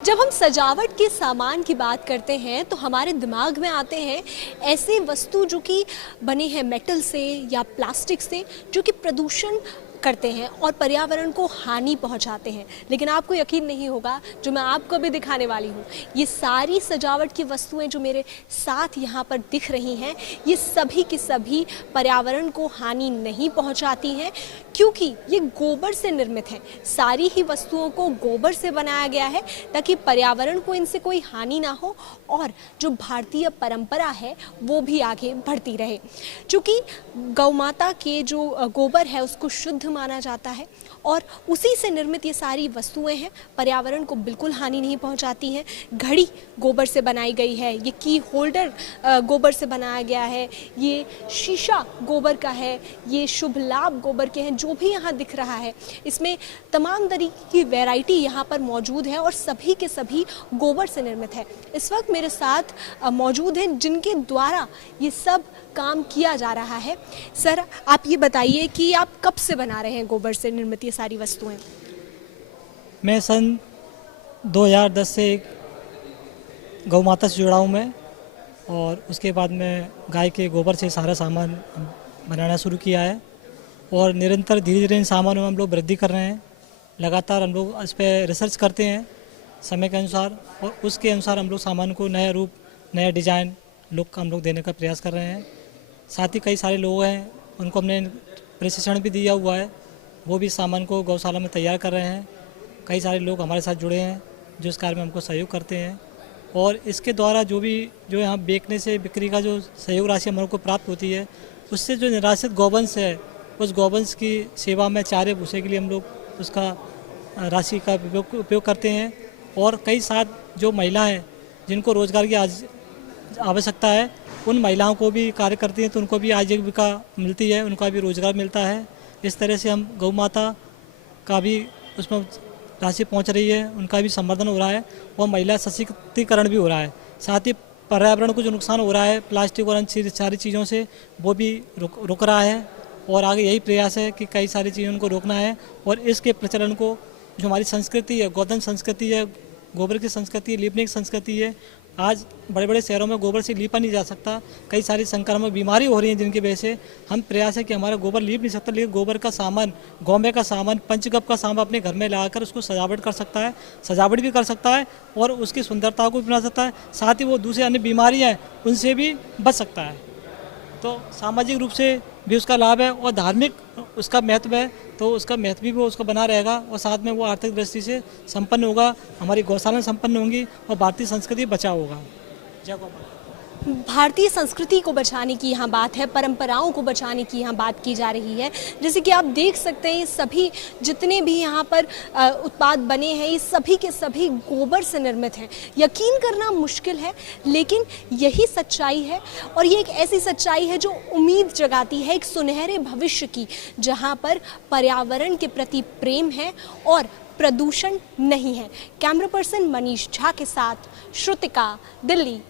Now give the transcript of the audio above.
जब हम सजावट के सामान की बात करते हैं तो हमारे दिमाग में आते हैं ऐसे वस्तु जो कि बने हैं मेटल से या प्लास्टिक से, जो कि प्रदूषण करते हैं और पर्यावरण को हानि पहुंचाते हैं। लेकिन आपको यकीन नहीं होगा, जो मैं आपको भी दिखाने वाली हूँ, ये सारी सजावट की वस्तुएं जो मेरे साथ यहाँ पर दिख रही हैं, ये सभी की सभी पर्यावरण को हानि नहीं पहुंचाती हैं, क्योंकि ये गोबर से निर्मित है। सारी ही वस्तुओं को गोबर से बनाया गया है ताकि पर्यावरण को इनसे कोई हानि ना हो और जो भारतीय परंपरा है वो भी आगे बढ़ती रहे। क्योंकि गौ माता के जो गोबर है उसको शुद्ध माना जाता है और उसी से निर्मित ये सारी वस्तुएं हैं, पर्यावरण को बिल्कुल हानि नहीं पहुंचाती हैं। घड़ी गोबर से बनाई गई है, ये की होल्डर गोबर से बनाया गया है, ये शीशा गोबर का है, ये शुभ लाभ गोबर के हैं। जो भी यहाँ दिख रहा है इसमें तमाम तरीके की वैरायटी यहाँ पर मौजूद है और सभी के सभी गोबर से निर्मित है। इस वक्त मेरे साथ मौजूद हैं जिनके द्वारा ये सब काम किया जा रहा है। सर, आप ये बताइए कि आप कब से बना रहे हैं गोबर से निर्मित ये सारी वस्तुएं? मैं सन 2010 से गौ माता से जुड़ा हूँ मैं, और उसके बाद मैं गाय के गोबर से सारा सामान बनाना शुरू किया है और निरंतर धीरे धीरे इन सामानों में हम लोग वृद्धि कर रहे हैं। लगातार हम लोग इस पर रिसर्च करते हैं समय के अनुसार, और उसके अनुसार हम लोग सामान को नया रूप, नया डिज़ाइन, लुक हम लोग देने का प्रयास कर रहे हैं। साथ ही कई सारे लोग हैं, उनको हमने प्रशिक्षण भी दिया हुआ है, वो भी सामान को गौशाला में तैयार कर रहे हैं। कई सारे लोग हमारे साथ जुड़े हैं जो इस कार्य में हमको सहयोग करते हैं, और इसके द्वारा जो यहाँ बेचने से बिक्री का जो सहयोग राशि हमारे को प्राप्त होती है, उससे जो निराश्रित गौवंश है, उस गौवंश की सेवा में चारे भूसे के लिए हम लोग उसका राशि का उपयोग करते हैं। और कई साथ जो महिला हैं जिनको रोज़गार की आवश्यकता है, उन महिलाओं को भी कार्य करती हैं तो उनको भी आजीविका मिलती है, उनका भी रोज़गार मिलता है। इस तरह से हम गौ माता का भी उसमें राशि पहुंच रही है, उनका भी संवर्धन हो रहा है और महिला सशक्तिकरण भी हो रहा है। साथ ही पर्यावरण को जो नुकसान हो रहा है प्लास्टिक और अन्य सारी चीज़ों से, वो भी रुक रहा है। और आगे यही प्रयास है कि कई सारी चीज़ों को रोकना है और इसके प्रचलन को, जो हमारी संस्कृति है, गोधन संस्कृति है, गोबर की संस्कृति है, लीपने की संस्कृति है, आज बड़े बड़े शहरों में गोबर से लीपा नहीं जा सकता। कई सारी संक्रामक बीमारी हो रही हैं जिनकी वजह से हम प्रयास है कि हमारा गोबर लीप नहीं सकता, लेकिन गोबर का सामान, गौमे का सामान, पंचगव्य का सामान अपने घर में लाकर उसको सजावट कर सकता है, सजावट भी कर सकता है और उसकी सुंदरता को भी बना सकता है। साथ ही वो दूसरी अन्य बीमारियाँ हैं उनसे भी बच सकता है। तो सामाजिक रूप से भी उसका लाभ है और धार्मिक उसका महत्व है, तो उसका महत्व भी वो उसका बना रहेगा और साथ में वो आर्थिक दृष्टि से संपन्न होगा, हमारी गौशाला संपन्न होंगी और भारतीय संस्कृति बचाव होगा। जय गौ माता। भारतीय संस्कृति को बचाने की यहाँ बात है, परंपराओं को बचाने की यहाँ बात की जा रही है। जैसे कि आप देख सकते हैं, सभी जितने भी यहाँ पर उत्पाद बने हैं, ये सभी के सभी गोबर से निर्मित हैं। यकीन करना मुश्किल है, लेकिन यही सच्चाई है और ये एक ऐसी सच्चाई है जो उम्मीद जगाती है एक सुनहरे भविष्य की, जहाँ पर पर्यावरण के प्रति प्रेम है और प्रदूषण नहीं है। कैमरा पर्सन मनीष झा के साथ श्रुतिका, दिल्ली।